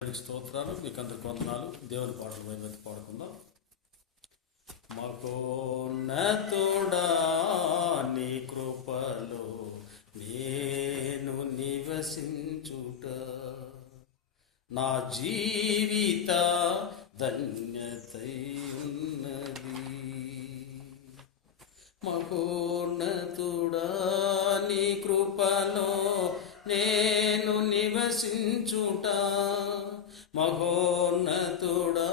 స్తోత్రాలు, మీకందరికి వందనాలు. దేవుని పాటలు బయలుదేరి పాడుకుందాం. మహోన్నతుడా నీ కృపలో నేను నివసించుట నా జీవిత ధన్యతై ఉన్నది. మహోన్నతుడా నీ కృపలో నేను నివసించుట మహోన్నతుడా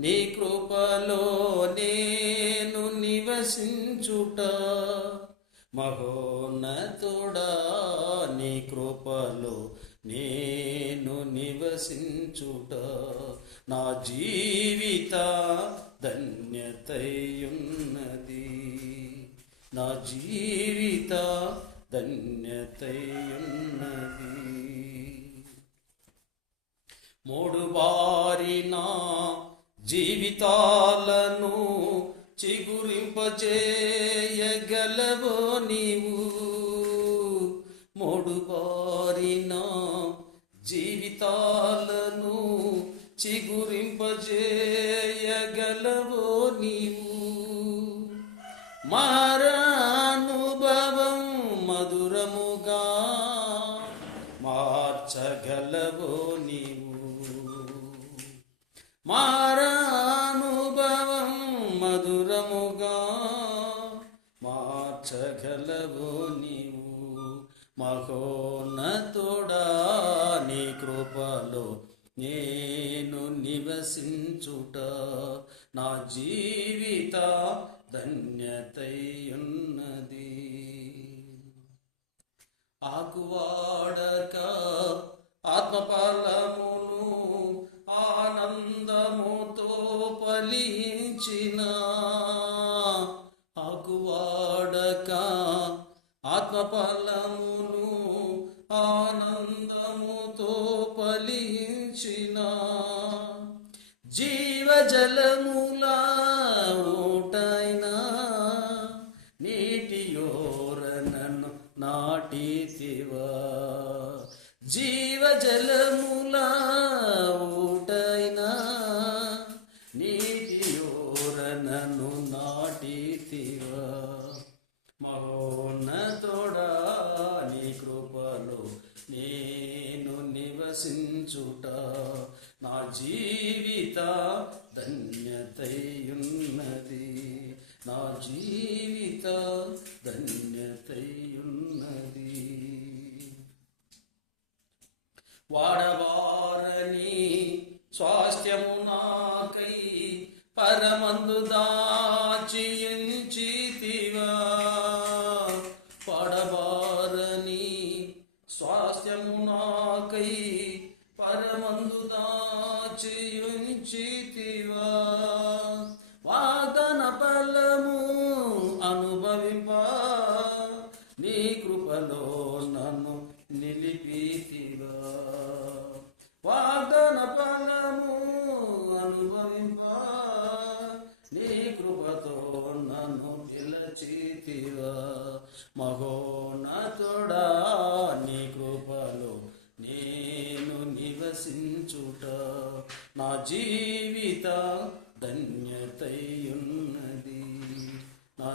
నీ కృపలో నేను నివసించుట మహోన్నతుడా నీ కృపలో నేను నివసించుట నా జీవిత ధన్యతయున్నది. నా జీవిత ధన్యతయున్నది. మూడు బారిన జీవితాలను చిగురింపజేయగలవో నీవు. మూడు బారిన జీవితాలను చిగురింపజేయగలవో నీవు. మారానుభవం మధురముగా మార్చగలవో నీవు. మారానుభవం మధురముగా మార్చగలవో నీవు. మహోన్నతుడా నీ కృపలో నేను నివసించుట నా జీవిత ధన్యతయున్నది. ఆకువాడక ఆత్మఫలమును ఆనందముతో ఫలించిన ఆకువాడక ఆత్మఫలమును ఆనందముతో ఫలించిన జీవజలముల ఊటైనా నీటియోరనను నాటితివా. జీవజలముల ఊటైనా నీటియోరనను నాటితివా. మహోన్నతుడా నీ కృపలో నేను నివసించుట నా జీవిత ధన్యతయున్నది. నా జీవిత ధన్యతయున్నది. వాడవారని స్వాస్థ్యము నాకై పరమందు దాచి ఉంచితివా. వాడవారని స్వాస్థ్యము నాకై పరమందు దాచి ఉంచితివా. వాగ్దాన ఫలము అనుభవింప నీ కృపలో నన్ను నిలిపితివా. వాగ్దాన ఫలము అనుభవింప నీ కృపతో నన్ను పిలచితివా. మహోన్నతుడా నీ కృపలో నేను నివసించుట నా జీవిత ధన్యతయున్నది. నా